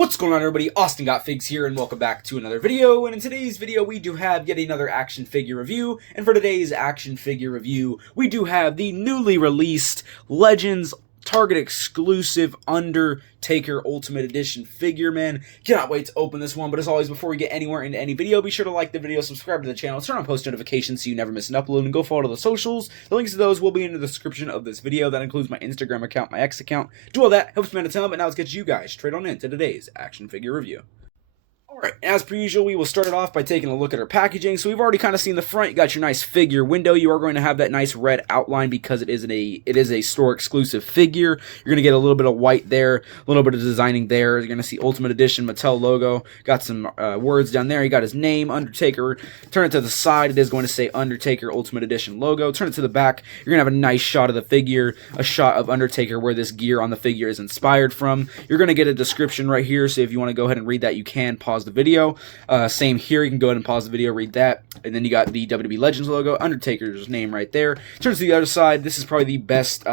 What's going on, everybody? Austin Got Figs here, and welcome back to another video. And in today's video, we do have yet another action figure review. And for today's action figure review, we do have the newly released Legends Target exclusive Undertaker Ultimate Edition figure, man. Cannot wait to open this one. But as always, before we get anywhere into any video, be sure to like the video, subscribe to the channel, turn on post notifications so you never miss an upload, and go follow the socials. The links to those will be in the description of this video. That includes my Instagram account, my X account. Do all that, helps me out a ton, but now let's get you guys straight on into today's action figure review. Alright, as per usual, we will start it off by taking a look at our packaging. So we've already kind of seen the front. You got your nice figure window. You are going to have that nice red outline because it is a store exclusive figure. You're going to get a little bit of white there, a little bit of designing there. You're going to see Ultimate Edition Mattel logo. Got some words down there. You got his name, Undertaker. Turn it to the side. It is going to say Undertaker Ultimate Edition logo. Turn it to the back. You're going to have a nice shot of the figure, a shot of Undertaker where this gear on the figure is inspired from. You're going to get a description right here, so if you want to go ahead and read that, you can. Pause the video. Same here, you can go ahead and pause the video, read that, and then you got the WWE Legends logo, Undertaker's name right there. Turns to the other side. This is probably the best.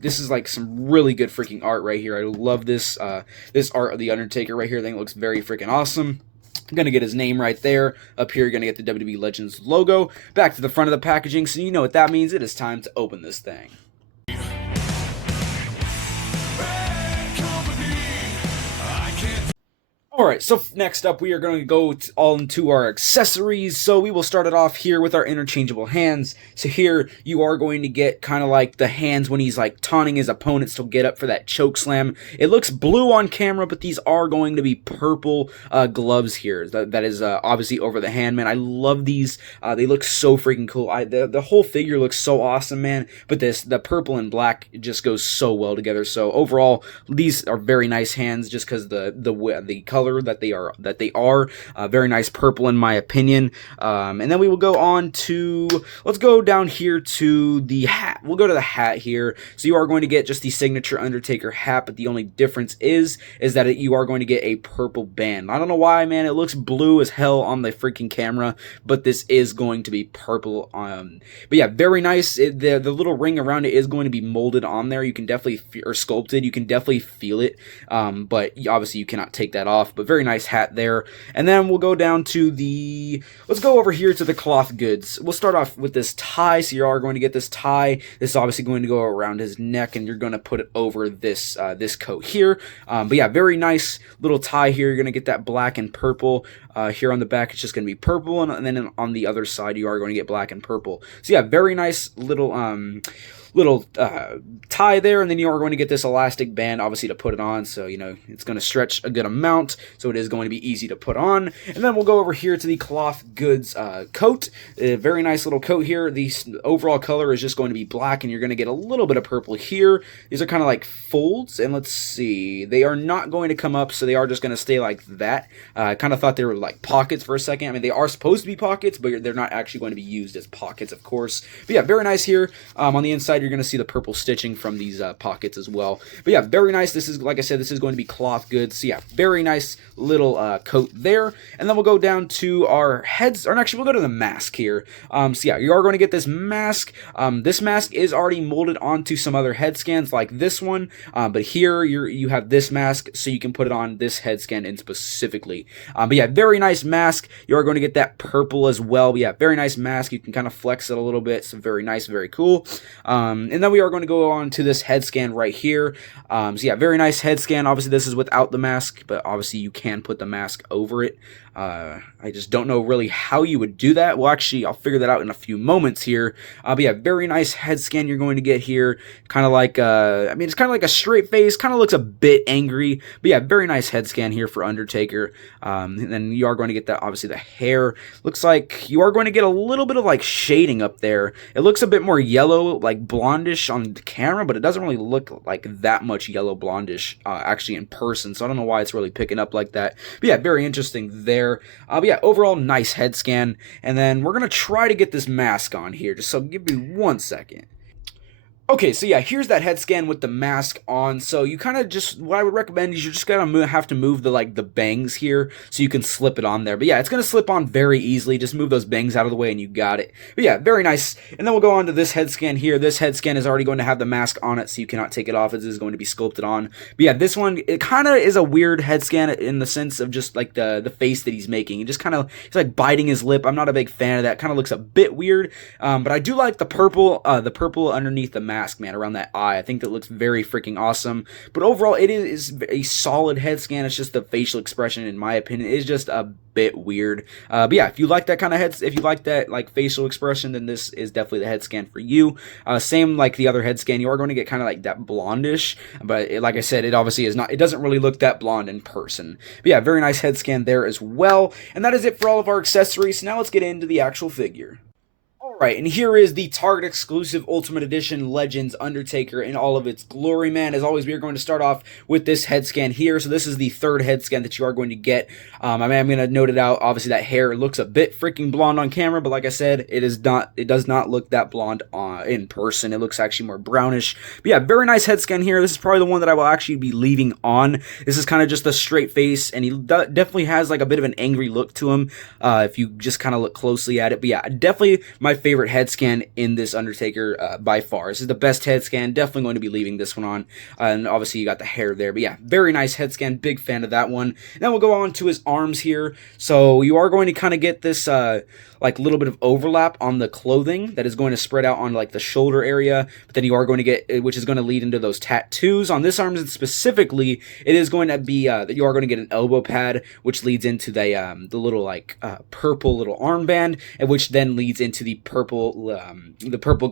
This is like some really good freaking art right here. I love this this art of the Undertaker right here. I think it looks very freaking awesome. I'm going to get his name right there. Up here, you're going to get the WWE Legends logo. Back to the front of the packaging, so you know what that means. It is time to open this thing. Alright, so next up we are going to go all into our accessories. So we will start it off here with our interchangeable hands. So here you are going to get kind of like the hands when he's like taunting his opponents to get up for that choke slam. It looks blue on camera, but these are going to be purple gloves here. That is obviously over the hand, man. I love these. They look so freaking cool. The whole figure looks so awesome, man. But the purple and black just goes so well together. So overall, these are very nice hands just because the color that they are very nice purple in my opinion. And then we will go on to, let's go down here to the hat. We'll go to the hat here. So you are going to get just the signature Undertaker hat, but the only difference is that you are going to get a purple band. I don't know why, man. It looks blue as hell on the freaking camera, but this is going to be purple. But yeah, very nice. The little ring around it is going to be molded on there. You can definitely, or sculpted. You can definitely feel it. But obviously you cannot take that off. But very nice hat there. And then we'll go down to let's go over here to the cloth goods. We'll start off with this tie. So you are going to get this tie. This is obviously going to go around his neck, and you're going to put it over this this coat here. But yeah, very nice little tie here. You're going to get that black and purple. Here on the back, it's just going to be purple, and then on the other side, you are going to get black and purple. So yeah, very nice little tie there, and then you are going to get this elastic band, obviously, to put it on, so, you know, it's going to stretch a good amount, so it is going to be easy to put on. And then we'll go over here to the cloth goods coat. A very nice little coat here. The overall color is just going to be black, and you're going to get a little bit of purple here. These are kind of like folds, and let's see, they are not going to come up, so they are just going to stay like that. I kind of thought they were like pockets for a second. I mean, they are supposed to be pockets, but they're not actually going to be used as pockets, of course. But yeah, very nice here. On the inside, you're going to see the purple stitching from these pockets as well. But yeah, very nice. This is, like I said, this is going to be cloth goods. So yeah, very nice little coat there. And then we'll go down to our heads, or actually we'll go to the mask here. So yeah, you are going to get this mask. This mask is already molded onto some other head scans like this one. But here you have this mask, so you can put it on this head scan in specifically. But yeah, very nice mask. You are going to get that purple as well. But yeah, very nice mask. You can kind of flex it a little bit. So very nice, very cool. And then we are going to go on to this head scan right here. So yeah, very nice head scan. Obviously, this is without the mask, but obviously you can put the mask over it. I just don't know really how you would do that. Well, actually, I'll figure that out in a few moments here. But yeah, very nice head scan you're going to get here. Kind of like, I mean, it's kind of like a straight face. Kind of looks a bit angry. But yeah, very nice head scan here for Undertaker. And then you are going to get that, obviously, the hair. Looks like you are going to get a little bit of, like, shading up there. It looks a bit more yellow, like, blondish on the camera, but it doesn't really look like that much yellow blondish, actually, in person. So I don't know why it's really picking up like that. But yeah, very interesting there. But yeah, overall, nice head scan. And then we're going to try to get this mask on here. Just so give me 1 second. Okay, so yeah, here's that head scan with the mask on. So you kind of just, what I would recommend is you just gotta have to move the the bangs here so you can slip it on there. But yeah, it's gonna slip on very easily. Just move those bangs out of the way and you got it. But yeah, very nice. And then we'll go on to this head scan here. This head scan is already going to have the mask on it, so you cannot take it off. It is going to be sculpted on. But yeah, this one, it kind of is a weird head scan in the sense of just like the face that he's making. He just kind of, he's like biting his lip. I'm not a big fan of that. Kind of looks a bit weird. But I do like the purple underneath the mask, man, around that eye. I think that looks very freaking awesome. But overall, it is a solid head scan. It's just the facial expression, in my opinion, is just a bit weird. But yeah, if you like that kind of if you like that like facial expression, then this is definitely the head scan for you. Same like the other head scan, you are going to get kind of like that blondish, but like I said, it obviously is not. It doesn't really look that blonde in person. But yeah, very nice head scan there as well. And that is it for all of our accessories. So now let's get into the actual figure. Alright, and here is the Target exclusive Ultimate Edition Legends Undertaker in all of its glory, man. As always, we are going to start off with this head scan here. So this is the third head scan that you are going to get. I'm going to note it out. Obviously, that hair looks a bit freaking blonde on camera, but like I said, it does not look that blonde in person. It looks actually more brownish. But yeah, very nice head scan here. This is probably the one that I will actually be leaving on. This is kind of just a straight face, and he definitely has like a bit of an angry look to him if you just kind of look closely at it. But yeah, definitely my favorite head scan in this Undertaker by far. This is the best head scan. Definitely going to be leaving this one on. And obviously you got the hair there. But yeah, very nice head scan. Big fan of that one. And then we'll go on to his arms here. So you are going to kind of get this like a little bit of overlap on the clothing that is going to spread out on like the shoulder area, but then you are going to get, which is going to lead into those tattoos on this arm specifically. It is going to be that you are going to get an elbow pad, which leads into the little like purple little armband, and which then leads into the purple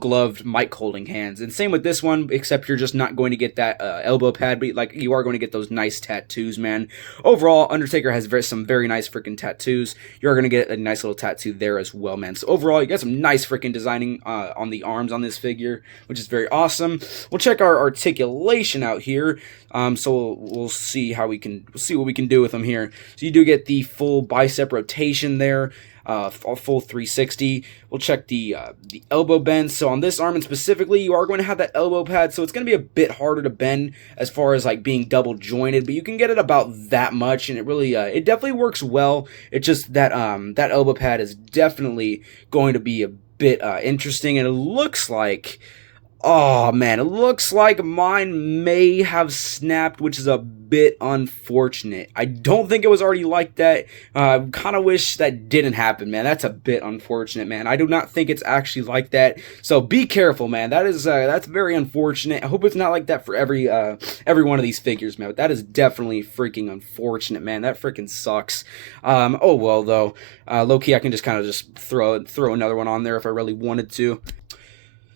gloved mic holding hands. And same with this one, except you're just not going to get that elbow pad, but like you are going to get those nice tattoos, man. Overall, Undertaker has some very nice freaking tattoos. You are going to get a nice little tattoo there as well, man. So overall, you got some nice freaking designing on the arms on this figure, which is very awesome. We'll check our articulation out here. So we'll see how we can see what we can do with them here. So you do get the full bicep rotation there. A full 360. We'll check the elbow bend. So on this arm and specifically, you are going to have that elbow pad, so it's going to be a bit harder to bend as far as like being double jointed, but you can get it about that much, and it really it definitely works well. It's just that that elbow pad is definitely going to be a bit interesting, and it looks like, oh man, it looks like mine may have snapped, which is a bit unfortunate. I don't think it was already like that. Kind of wish that didn't happen, man. That's a bit unfortunate, man. I do not think it's actually like that. So be careful, man. That is that's very unfortunate. I hope it's not like that for every one of these figures, man. But that is definitely freaking unfortunate, man. That freaking sucks. Oh well, though. Low key, I can just kind of just throw another one on there if I really wanted to.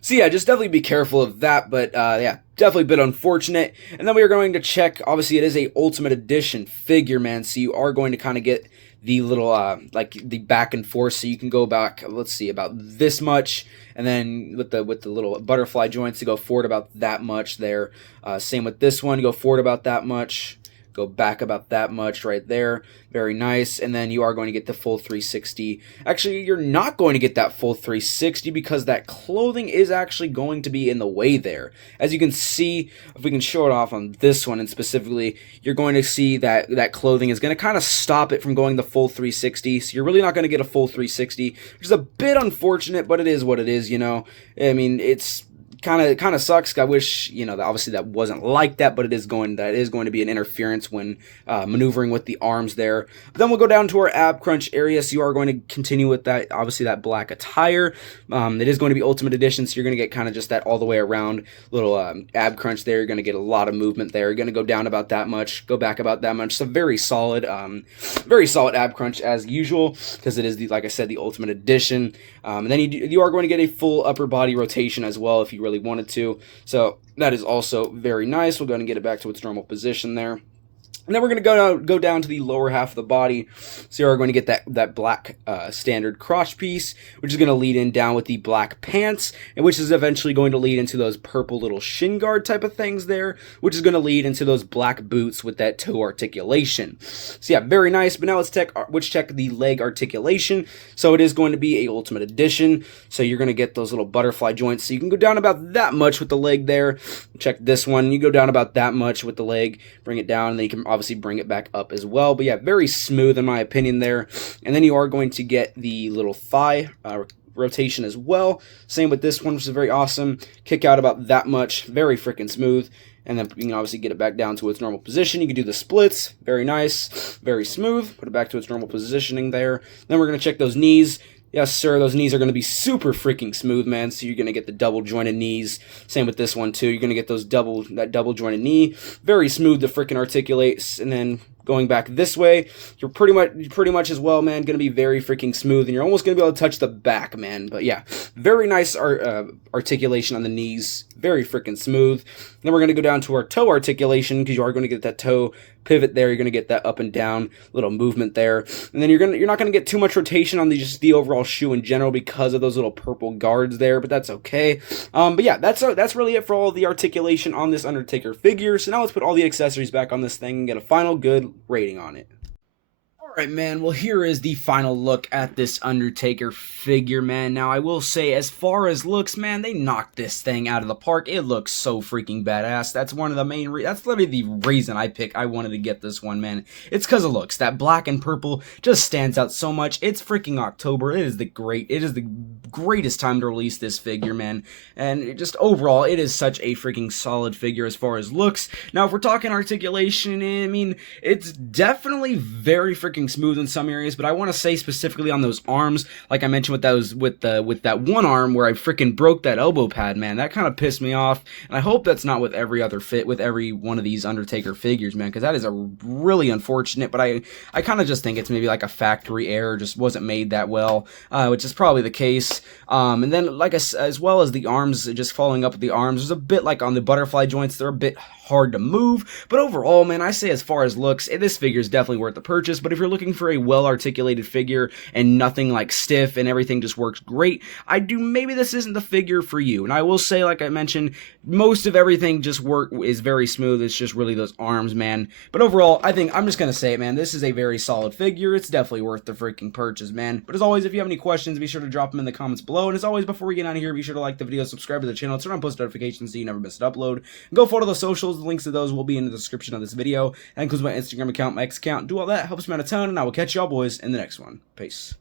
So yeah, just definitely be careful of that, but yeah, definitely a bit unfortunate. And then we are going to check, obviously it is a Ultimate Edition figure, man, so you are going to kind of get the little, like the back and forth, so you can go back, let's see, about this much, and then with the little butterfly joints to go forward about that much there. Same with this one, go forward about that much, go back about that much right there. Very nice. And then you are going to get the full 360. Actually, you're not going to get that full 360 because that clothing is actually going to be in the way there. As you can see, if we can show it off on this one, and specifically, you're going to see that that clothing is going to kind of stop it from going the full 360. So you're really not going to get a full 360, which is a bit unfortunate, but it is what it is, you know. I mean, it's kind of sucks. I wish, you know, that obviously that wasn't like that, but that is going to be an interference when maneuvering with the arms there. But then we'll go down to our ab crunch area, so you are going to continue with that, obviously that black attire. It is going to be Ultimate Edition, so you're going to get kind of just that all the way around little ab crunch there. You're going to get a lot of movement there. You're going to go down about that much, go back about that much. So very solid ab crunch as usual, because it is, like I said, the Ultimate Edition. And then you are going to get a full upper body rotation as well if you really wanted to. So that is also very nice. We'll go ahead and get it back to its normal position there. And then we're going to go down to the lower half of the body. So you are going to get that black standard crotch piece, which is going to lead in down with the black pants, and which is eventually going to lead into those purple little shin guard type of things there, which is going to lead into those black boots with that toe articulation. So yeah, very nice. But now let's check the leg articulation. So it is going to be a Ultimate Edition. So you're going to get those little butterfly joints. So you can go down about that much with the leg there. Check this one. You go down about that much with the leg, bring it down, and then you can obviously bring it back up as well. But yeah, very smooth in my opinion there. And then you are going to get the little thigh rotation as well. Same with this one, which is very awesome. Kick out about that much, very freaking smooth. And then you can obviously get it back down to its normal position. You can do the splits, very nice, very smooth. Put it back to its normal positioning there. Then we're going to check those knees. Yes, sir, those knees are going to be super freaking smooth, man. So you're going to get the double jointed knees. Same with this one, too. You're going to get that double jointed knee. Very smooth to freaking articulate. And then going back this way, you're pretty much as well, man. Going to be very freaking smooth. And you're almost going to be able to touch the back, man. But yeah, very nice articulation on the knees. Very freaking smooth. Then we're going to go down to our toe articulation, because you are going to get that toe pivot there. You're going to get that up and down little movement there, and then you're not going to get too much rotation on just the overall shoe in general because of those little purple guards there, but that's okay. But yeah, that's really it for all the articulation on this Undertaker figure. So now let's put all the accessories back on this thing and get a final good rating on it. Alright, man, well, here is the final look at this Undertaker figure, man. Now, I will say, as far as looks, man, they knocked this thing out of the park. It looks so freaking badass. That's one of the main that's literally the reason I wanted to get this one, man. It's because of looks. That black and purple just stands out so much. It's freaking October. It is the greatest time to release this figure, man. And just overall, it is such a freaking solid figure as far as looks. Now, if we're talking articulation, I mean, it's definitely very freaking smooth in some areas, but I want to say specifically on those arms, like I mentioned with that one arm where I freaking broke that elbow pad, man, that kind of pissed me off, and I hope that's not with every one of these Undertaker figures, man, because that is a really unfortunate. But I kind of just think it's maybe like a factory error, just wasn't made that well, which is probably the case. And then as well as the arms, just following up with the arms, there's a bit like on the butterfly joints, they're a bit hard to move, but overall, man, I say as far as looks, this figure is definitely worth the purchase. But if you're looking for a well-articulated figure and nothing like stiff and everything just works great, maybe this isn't the figure for you. And I will say, like I mentioned, most of everything is very smooth. It's just really those arms, man. But overall, I think I'm just gonna say it, man, this is a very solid figure. It's definitely worth the freaking purchase, man. But as always, if you have any questions, be sure to drop them in the comments below. And as always, before we get out of here, be sure to like the video, subscribe to the channel, turn on post notifications so you never miss an upload. And go follow the socials. The links to those will be in the description of this video. That includes my Instagram account, my X account. Do all that, helps me out a ton, and I will catch y'all boys in the next one. Peace.